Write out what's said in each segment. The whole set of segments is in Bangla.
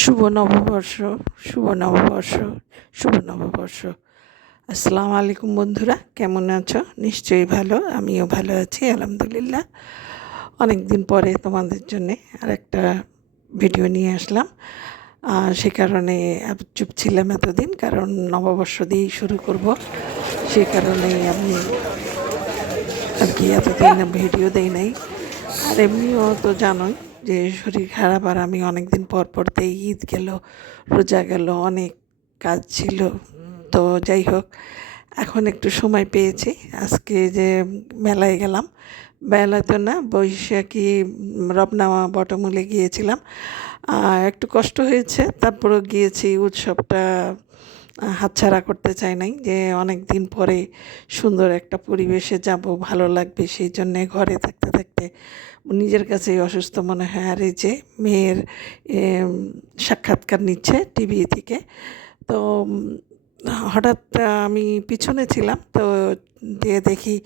শুভ নববর্ষ শুভ নববর্ষ শুভ নববর্ষ। আসসালামু আলাইকুম বন্ধুরা, কেমন আছো? নিশ্চয়ই ভালো, আমিও ভালো আছি, আলহামদুলিল্লাহ। অনেক দিন পরে তোমাদের জন্যে আর একটা ভিডিও নিয়ে আসলাম। সে কারণে চুপ ছিলাম এতদিন, কারণ নববর্ষ দিয়েই শুরু করব। সে কারণে আমি আর কি এতদিন ভিডিও দেই নাই। আর এমনিও তো জানোই যে শরীর খারাপ আর আমি অনেক দিন পর পর দেই ঈদ গেল, রোজা গেল, অনেক কাজ ছিল। তো যাই হোক, এখন একটু সময় পেয়েছি। আজকে যে মেলায় গেলাম মেলায় তো না বৈশাখী রবনামা বটমূলে গিয়েছিলাম। একটু কষ্ট হয়েছে, তারপরেও গিয়েছি, উৎসবটা হাতছাড়া করতে চাই নাই, যে অনেক দিন পরে সুন্দর একটা পরিবেশে যাব, ভালো লাগবে, সেই জন্যে ঘরে থাকতে থাকতে নিজের কাছেই অসুস্থ মনে হয়। আর এই যে মেয়ের সাক্ষাৎকার নিচ্ছে টিভি থেকে, তো হঠাৎ আমি পিছনে ছিলাম, তো দিয়ে দেখি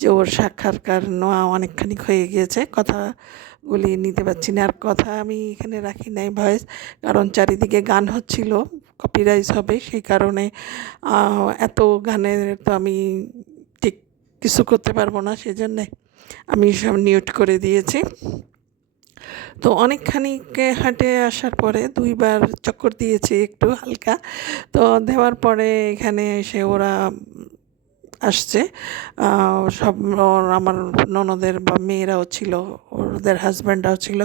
যে ওর সাক্ষাৎকার নেওয়া অনেকখানি হয়ে গিয়েছে। কথাগুলি নিতে পারছি না। আর কথা আমি এখানে রাখি নাই ভয়েস, কারণ চারিদিকে গান হচ্ছিল কপিরাইজ হবে সেই কারণে এত গানের তো আমি ঠিক কিছু করতে পারব না, সেজন্যে আমি সব মিউট করে দিয়েছি। তো অনেকখানি হাঁটে আসার পরে দুইবার চক্কর দিয়েছি একটু হালকা। তো দেওয়ার পরে এখানে এসে ওরা আসছে। সব আমার ননদের বা মেয়েরাও ছিল, ওদের হাজব্যান্ডরাও ছিল,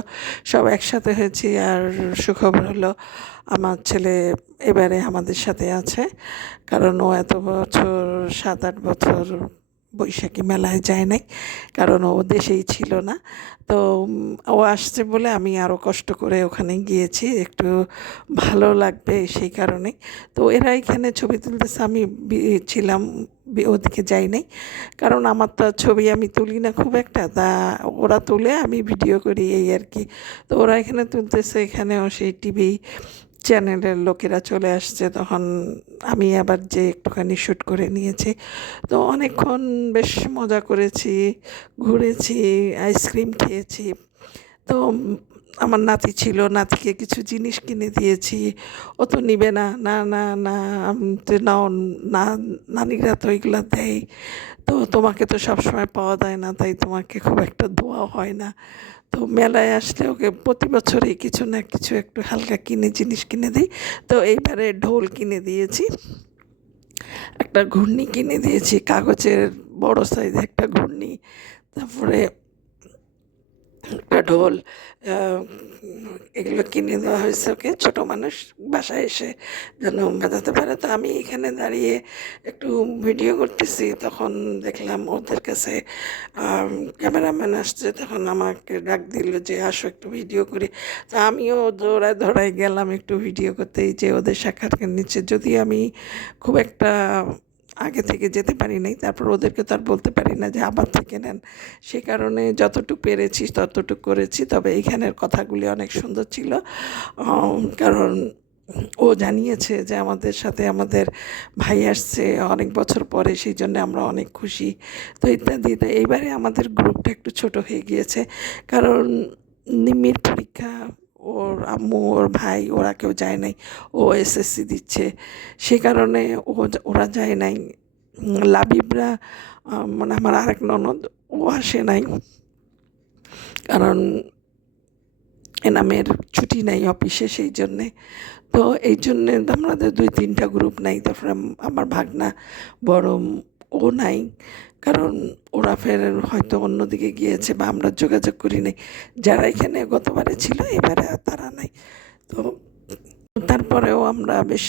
সব একসাথে হয়েছি আর সুখবর হলো আমার ছেলে এবারে আমাদের সাথে আছে, কারণ ও এত বছর, সাত আট বছর বৈশাখী মেলায় যায় নাই, কারণ ও দেশেই ছিল না। তো ও আসছে বলে আমি আরও কষ্ট করে ওখানে গিয়েছি, একটু ভালো লাগবে সেই কারণে তো এরা এখানে ছবি তুলতেছে, আমি ছিলাম ওদিকে যাই নাই। কারণ আমার তো ছবি আমি তুলি না খুব একটা, তা ওরা তুলে আমি ভিডিও করি এই আর কি। তো ওরা এখানে তুলতেছে, এখানেও সেই টিভি চ্যানেলের লোকেরা চলে আসছে, তখন আমি আবার যে একটুখানি শ্যুট করে নিয়েছি। তো অনেকক্ষণ বেশ মজা করেছি, ঘুরেছি আইসক্রিম খেয়েছি। তো আমার নাতি ছিল, নাতিকে কিছু জিনিস কিনে দিয়েছি। ও তো নিবে না না না না নাও, না, নানিরা তো এগুলো দেয়। তো তোমাকে তো সবসময় পাওয়া যায় না, তাই তোমাকে খুব একটা ধোয়া হয় না। তো মেলায় আসলে ওকে প্রতি বছরই কিছু না কিছু একটু হালকা কিনে, জিনিস কিনে দিই। তো এইবারে ঢোল কিনে দিয়েছি, একটা ঘূর্ণি কিনে দিয়েছি, কাগজের বড় সাইজের একটা ঘূর্ণি। তারপরে ঢোল এগুলো কিনে দেওয়া হয়েছে ওকে ছোটো মানুষ বাসায় এসে যেন বাজাতে পারে। তো আমি এখানে দাঁড়িয়ে একটু ভিডিও করতেছি। তখন দেখলাম ওদের কাছে ক্যামেরাম্যান আসছে। তখন আমাকে ডাক দিল যে, আসো একটু ভিডিও করি। তা আমিও দৌড়ায় দৌড়ায় গেলাম একটু ভিডিও করতে। যে ওদের সাক্ষাৎকার নিচ্ছে। যদি আমি খুব একটা আগে থেকে যেতে পারি নাই, তারপর ওদেরকে তো আর বলতে পারি না যে আবার থেকে নেন। সে কারণে যতটুকু পেরেছি, ততটুকু করেছি। তবে এইখানের কথাগুলি অনেক সুন্দর ছিল। কারণ ও জানিয়েছে যে আমাদের সাথে আমাদের ভাই আসছে অনেক বছর পরে, সেই জন্য আমরা অনেক খুশি। তো ইত্যাদি। তো এইবারে আমাদের গ্রুপটা একটু ছোট হয়ে গিয়েছে। কারণ নিমির পরীক্ষা ওর আম্মু, ওর ভাই, ওরা কেউ যায় নাই। ও এসএসসি দিচ্ছে। সে কারণে ও ওরা যায় নাই। লাবিবরা মানে আমার আরেক ননদ, ও আসে নাই। কারণ এনামের ছুটি নাই অফিসে সেই জন্যে। তো এই জন্যে আমাদের দুই তিনটা গ্রুপ নাই। তারপরে আমার ভাগনা, বড় ও নাই। কারণ ওরা ফের হয়তো অন্যদিকে গিয়েছে বা আমরা যোগাযোগ করি নাই। যারা এখানে গতবারে ছিল, এবারে তারা নাই। তো তারপরেও আমরা বেশ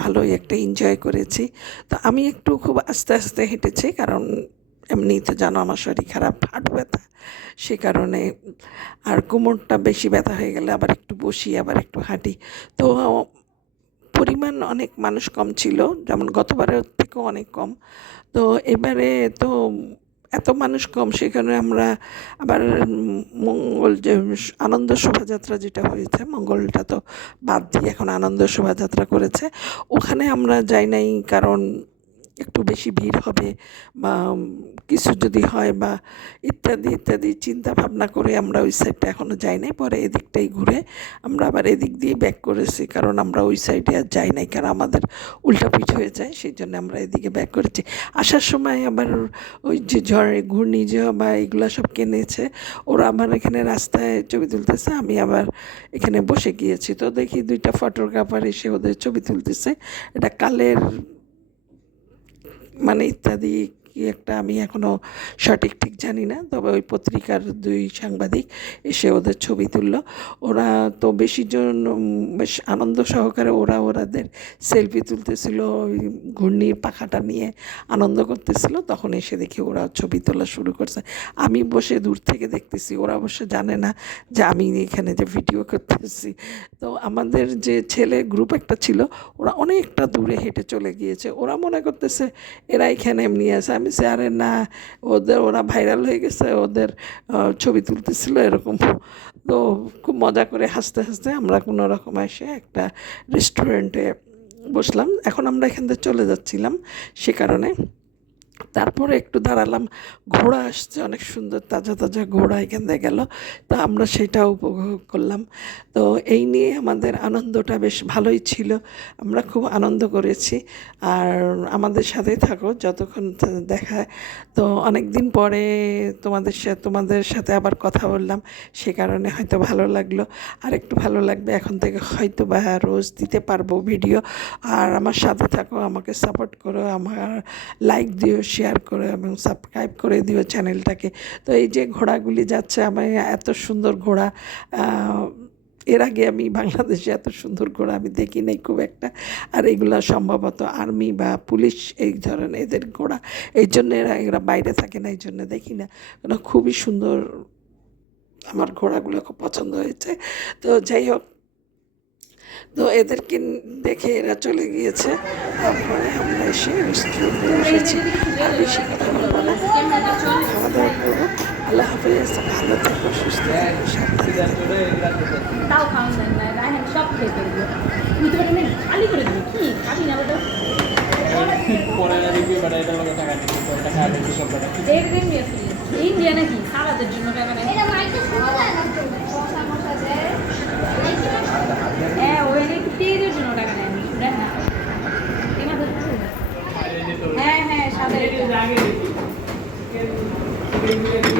ভালোই একটা এনজয় করেছি। তো আমি একটু খুব আস্তে আস্তে হেঁটেছি, কারণ এমনি তো জানো আমার শরীর খারাপ, হাঁটু ব্যথা। সে কারণে আর কোমরটা বেশি ব্যথা হয়ে গেলে আবার একটু বসি, আবার একটু হাঁটি। তো পরিমাণ অনেক মানুষ কম ছিল, যেমন গতবারের থেকেও অনেক কম। তো এবারে তো এত মানুষ কম, সেখানে আমরা আবার মঙ্গল যে আনন্দ শোভাযাত্রা যেটা হয়েছে, মঙ্গলটা তো বাদ দিয়ে এখন আনন্দ শোভাযাত্রা করেছে, ওখানে আমরা যাই নাই কারণ একটু বেশি ভিড় হবে বা কিছু যদি হয় বা ইত্যাদি ইত্যাদি চিন্তা ভাবনা করে আমরা ওই সাইডটা এখনও যাই নাই। পরে এদিকটাই ঘুরে আমরা আবার এদিক দিয়ে ব্যাক করেছি, কারণ আমরা ওই সাইডে আর যাই নাই, কারণ আমাদের উল্টা পিঠ হয়ে যায়, সেই জন্য আমরা এদিকে ব্যাক করেছি। আসার সময় আবার ওই যে ঝড়ে ঘূর্ণিঝড় বা এগুলো সব কিনেছে, ওরা আমার এখানে রাস্তায় ছবি তুলতেছে, আমি আবার এখানে বসে গিয়েছি। তো দেখি দুইটা ফটোগ্রাফার এসে ওদের ছবি তুলতেছে। এটা কালের মানে ইত্যাদি কি একটা আমি এখনও সঠিক ঠিক জানি না, তবে ওই পত্রিকার দুই সাংবাদিক এসে ওদের ছবি তুললো। ওরা তো বেশি জন বেশ আনন্দ সহকারে ওরা ওরাদের সেলফি তুলতেছিল, ওই ঘূর্ণির পাখাটা নিয়ে আনন্দ করতেছিল। তখন এসে দেখি ওরা ছবি তোলা শুরু করছে। আমি বসে দূর থেকে দেখতেছি, ওরা অবশ্য জানে না যে আমি এখানে যে ভিডিও করতেছি। তো আমাদের যে ছেলে গ্রুপ একটা ছিল, ওরা অনেকটা দূরে হেঁটে চলে গিয়েছে। ওরা মনে করতেছে, এরা এখানে এমনি আছে। আমি সে আরে না, ওদের, ওরা ভাইরাল হয়ে গেছে, ওদের ছবি তুলতেছিল এরকম। তো খুব মজা করে হাসতে হাসতে আমরা কোনো রকম এসে একটা রেস্টুরেন্টে বসলাম। এখন আমরা এখান থেকে চলে যাচ্ছিলাম, সে কারণে। তারপরে একটু দাঁড়ালাম, ঘোড়া আসছে, অনেক সুন্দর তাজা তাজা ঘোড়া এখান থেকে গেল। তো আমরা সেটাও উপভোগ করলাম। তো এই নিয়ে আমাদের আনন্দটা বেশ ভালোই ছিল, আমরা খুব আনন্দ করেছি। আর আমাদের সাথেই থাকো, যতক্ষণ দেখায় তো অনেক দিন পরে তোমাদের সাথে তোমাদের সাথে আবার কথা বললাম, সে কারণে হয়তো ভালো লাগল। আর একটু ভালো লাগবে, এখন থেকে হয়তো বা রোজ দিতে পারব ভিডিও। আর আমার সাথে থাকো, আমাকে সাপোর্ট করো, আমার লাইক দিও শেয়ার করো এবং সাবস্ক্রাইব করে দিও চ্যানেলটাকে তো এই যে ঘোড়াগুলি যাচ্ছে আমি এত সুন্দর ঘোড়া এর আগে আমি বাংলাদেশে এত সুন্দর ঘোড়া আমি দেখি নাই খুব একটা। আর এগুলো সম্ভবত আর্মি বা পুলিশ এই ধরনের এদের ঘোড়া। এই জন্য এরা এরা বাইরে থাকে না, এই জন্য দেখি না। খুবই সুন্দর আমার ঘোড়াগুলো খুব পছন্দ হয়েছে। তো যাই হোক তো এদেরকে দেখে এরা চলে গিয়েছে। তারপরে আমরা এসে রেস্টুরেন্টে বসেছি আর বেশি কথা বলব না। খাওয়া দাওয়া করব। আল্লাহ হাফেজ। ভালো থাকো সুস্থ থাকো সাবধানে রায়হান সব খেয়ে ফেলবে। খালি করে দিবি কি? খাবি না ওটা পরে দেখবি বাট এটার মধ্যে টাকা নেই টাকা দেখবি সব টাকা দেড় দিন নিয়ে ফেলি ইন্ডিয়া নাকি? সালাদের জন্য টাকা নেই এটা মাইকে শোনা যায় না তো মশা মশা দেয় হ্যাঁ ওই একটু তেলের জন্য টাকা নেয় আমি দেখ না এই মাথা ধরছে? হ্যাঁ হ্যাঁ সাদা একটা। আগে দেখি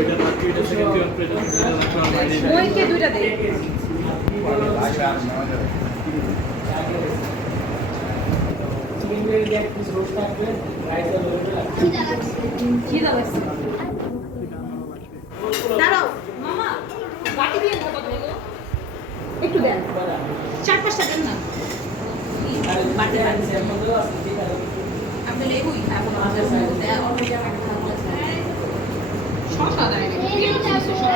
এটা মার্কেটে সেকেন্ড ইয়ার প্রেজেন্ট মইকে দুইটা দে খিদা লাগছে দাঁড়াও মামা বাটি দিয়ে একটু দেন। চার পাঁচটা দেন না। আপনি লেবুই এখন অন্য জায়গায় শশা দেয় শশা